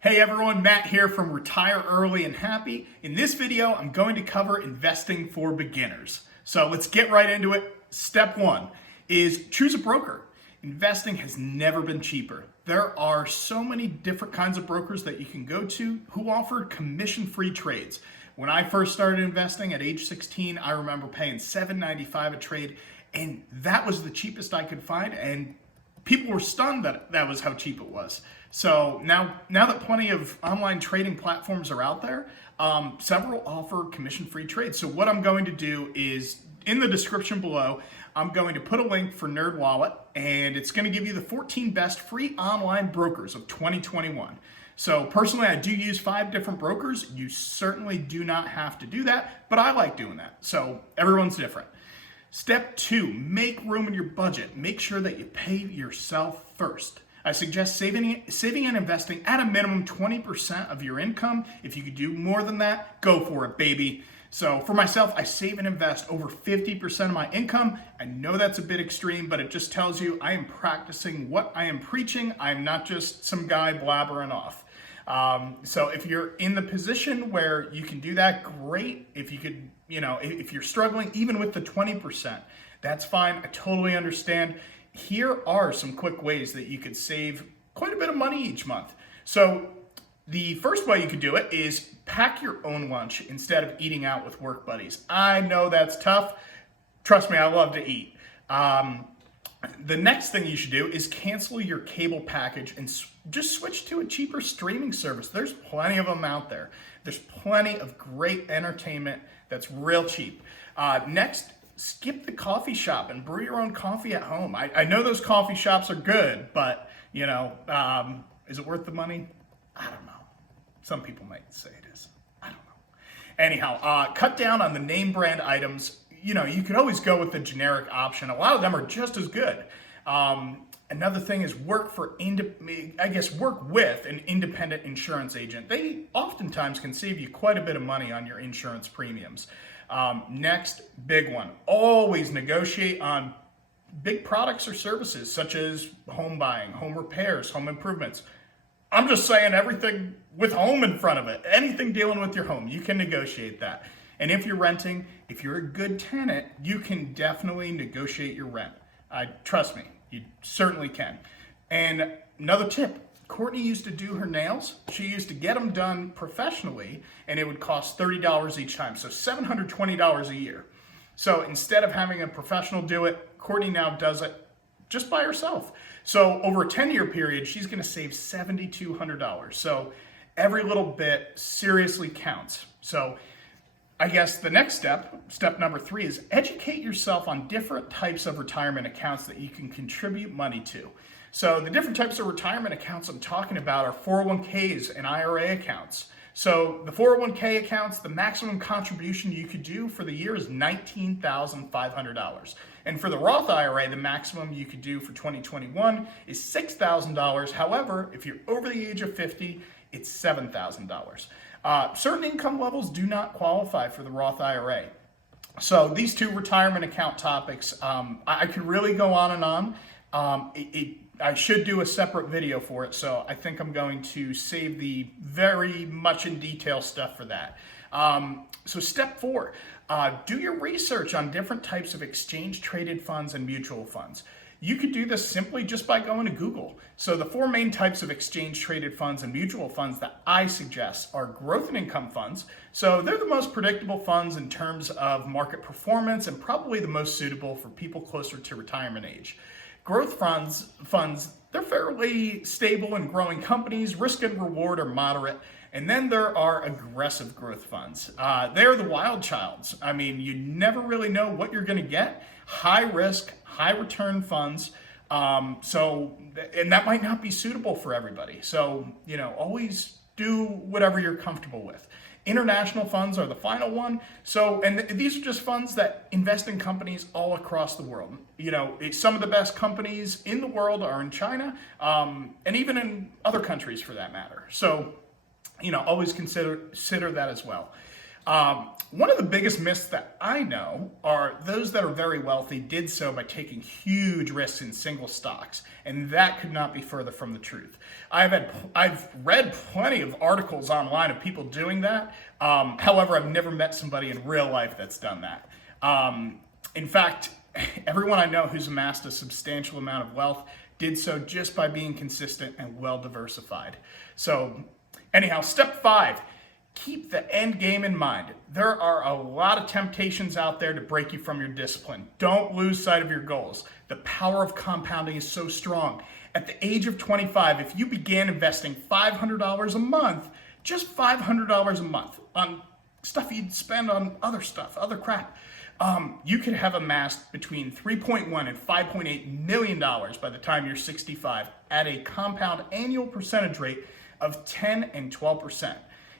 Hey everyone, Matt here from Retire Early and Happy. In this video, I'm going to cover investing for beginners. So let's get right into it. Step one is choose a broker. Investing has never been cheaper. There are so many different kinds of brokers that you can go to who offer commission-free trades. When I first started investing at age 16, I remember paying $7.95 a trade, and that was the cheapest I could find, and people were stunned that that was how cheap it was. So now that plenty of online trading platforms are out there, several offer commission-free trades. So what I'm going to do is, in the description below, I'm going to put a link for NerdWallet, and it's going to give you the 14 best free online brokers of 2021. So personally, I do use 5 different brokers. You certainly do not have to do that, but I like doing that. So everyone's different. Step 2, make room in your budget. Make sure that you pay yourself first. I suggest saving and investing at a minimum 20% of your income. If you could do more than that, go for it, baby. So for myself, I save and invest over 50% of my income. I know that's a bit extreme, but it just tells you I am practicing what I am preaching. I'm not just some guy blabbering off. So if you're in the position where you can do that, great. If you could, if you're struggling even with the 20%, that's fine. I totally understand. Here are some quick ways that you could save quite a bit of money each month. So the first way you could do it is pack your own lunch instead of eating out with work buddies. I know that's tough. Trust me, I love to eat. The next thing you should do is cancel your cable package and just switch to a cheaper streaming service. There's plenty of them out there. There's plenty of great entertainment that's real cheap. Next, skip the coffee shop and brew your own coffee at home. I know those coffee shops are good, but is it worth the money? I don't know. Some people might say it is. I don't know. Anyhow, cut down on the name brand items. You could always go with the generic option. A lot of them are just as good. Another thing is work with an independent insurance agent. They oftentimes can save you quite a bit of money on your insurance premiums. Next, big one, always negotiate on big products or services such as home buying, home repairs, home improvements. I'm just saying everything with home in front of it. Anything dealing with your home, you can negotiate that. And if you're renting, if you're a good tenant, you can definitely negotiate your rent. Trust me, you certainly can. And another tip, Courtney used to do her nails. She used to get them done professionally, and it would cost $30 each time, so $720 a year. So instead of having a professional do it, Courtney now does it just by herself. So over a 10-year period, she's going to save $7,200. So every little bit seriously counts. So I guess the next step number 3, is educate yourself on different types of retirement accounts that you can contribute money to. So the different types of retirement accounts I'm talking about are 401ks and IRA accounts. So the 401k accounts, the maximum contribution you could do for the year is $19,500. And for the Roth IRA, the maximum you could do for 2021 is $6,000. However, if you're over the age of 50, it's $7,000. Certain income levels do not qualify for the Roth IRA. So these 2 retirement account topics, I could really go on and on. I should do a separate video for it, so I think I'm going to save the very much in detail stuff for that. So step 4, do your research on different types of exchange traded funds and mutual funds. You could do this simply just by going to Google. So the 4 main types of exchange traded funds and mutual funds that I suggest are growth and income funds. So they're the most predictable funds in terms of market performance and probably the most suitable for people closer to retirement age. Growth funds, they're fairly stable and growing companies, risk and reward are moderate. And then there are aggressive growth funds. They're the wild childs. I mean, you never really know what you're going to get. High risk, high return funds. And that might not be suitable for everybody. So, always do whatever you're comfortable with. International funds are the final one. So, and these are just funds that invest in companies all across the world. Some of the best companies in the world are in China, and even in other countries for that matter. So, always consider that as well. One of the biggest myths that I know are those that are very wealthy did so by taking huge risks in single stocks, and that could not be further from the truth. I've read plenty of articles online of people doing that. However, I've never met somebody in real life that's done that. In fact, everyone I know who's amassed a substantial amount of wealth did so just by being consistent and well diversified. So anyhow, step 5. Keep the end game in mind. There are a lot of temptations out there to break you from your discipline. Don't lose sight of your goals. The power of compounding is so strong. At the age of 25, if you began investing $500 a month, just $500 a month on stuff you'd spend on other stuff, other crap, you could have amassed between $3.1 and $5.8 million by the time you're 65 at a compound annual percentage rate of 10 and 12%.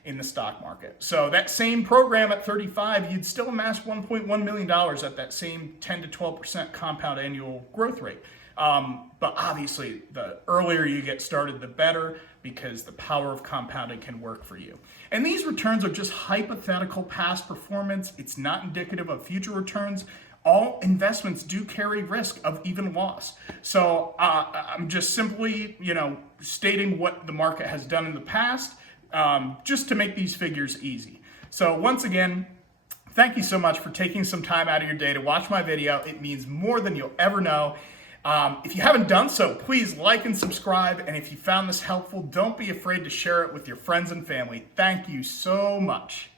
In the stock market. So that same program at 35, you'd still amass $1.1 million at that same 10 to 12% compound annual growth rate. But obviously, the earlier you get started, the better, because the power of compounding can work for you. And these returns are just hypothetical past performance. It's not indicative of future returns. All investments do carry risk of even loss. So I'm just simply, stating what the market has done in the past, just to make these figures easy. So once again, thank you so much for taking some time out of your day to watch my video. It means more than you'll ever know. If you haven't done so, please like and subscribe. And if you found this helpful, don't be afraid to share it with your friends and family. Thank you so much.